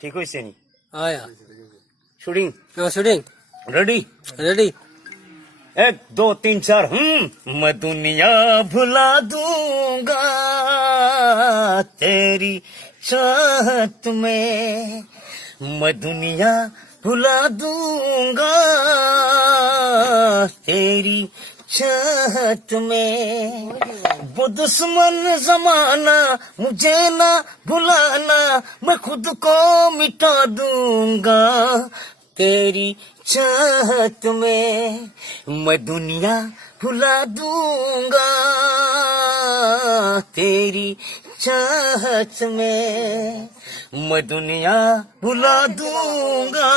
ঠিক হয়েছে নি? आया শুটিং शूटिंग रेडी? रेडी 1 2 3 4 मैं दुनिया भुला दूंगा तेरी चाहत में, मैं दुनिया भुला दूंगा तेरी चाहत में। वो दुश्मन जमाना मुझे ना भुलाना, मैं खुद को मिटा दूंगा तेरी चाहत में, मैं दुनिया भुला दूंगा तेरी चाहत में, मैं दुनिया भुला दूंगा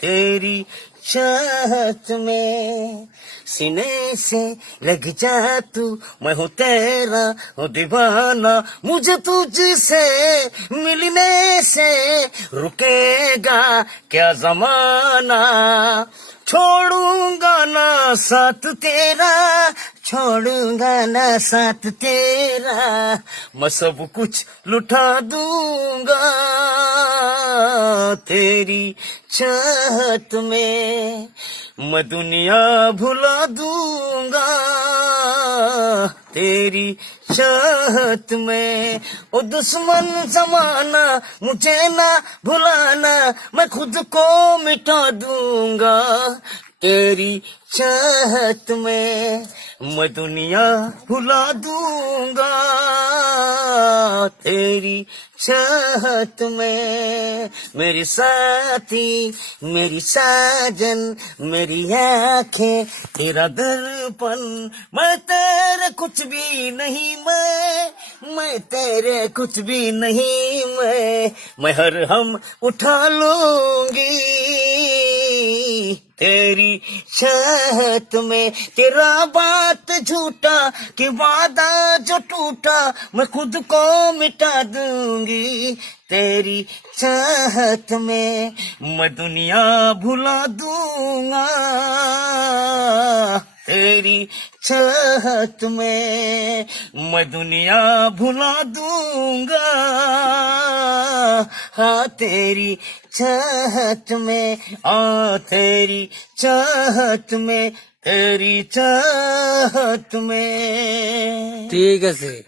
तेरी चाहत में। सीने से लग जा तू, मैं हूँ तेरा हूँ दीवाना, मुझे तुझसे मिलने से रुकेगा क्या जमाना। छोड़ूंगा ना साथ तेरा, छोड़ूंगा ना साथ तेरा, मैं सब कुछ लुटा दूंगा तेरी चाहत में, मैं दुनिया भुला दूंगा तेरी चाहत में। ओ दुश्मन जमाना मुझे ना भुलाना, मैं खुद को मिटा दूंगा तेरी चाहत में, मैं दुनिया भुला दूंगा तेरी चाहत में। मेरी साथी मेरी साजन मेरी आंखें तेरा दर्पण, मैं तेरे कुछ भी नहीं, मैं तेरे कुछ भी नहीं, मैं हर हम उठा लूंगी तेरी चाहत में। तेरा बात झूठा कि वादा जो टूटा, मैं खुद को मिटा दूंगी तेरी चाहत में, मैं दुनिया भुला दूंगा तेरी चाहत में, मैं दुनिया भुला दूंगा हाँ तेरी चाहत में, तेरी चाहत में, तेरी चाहत में। ठीक है से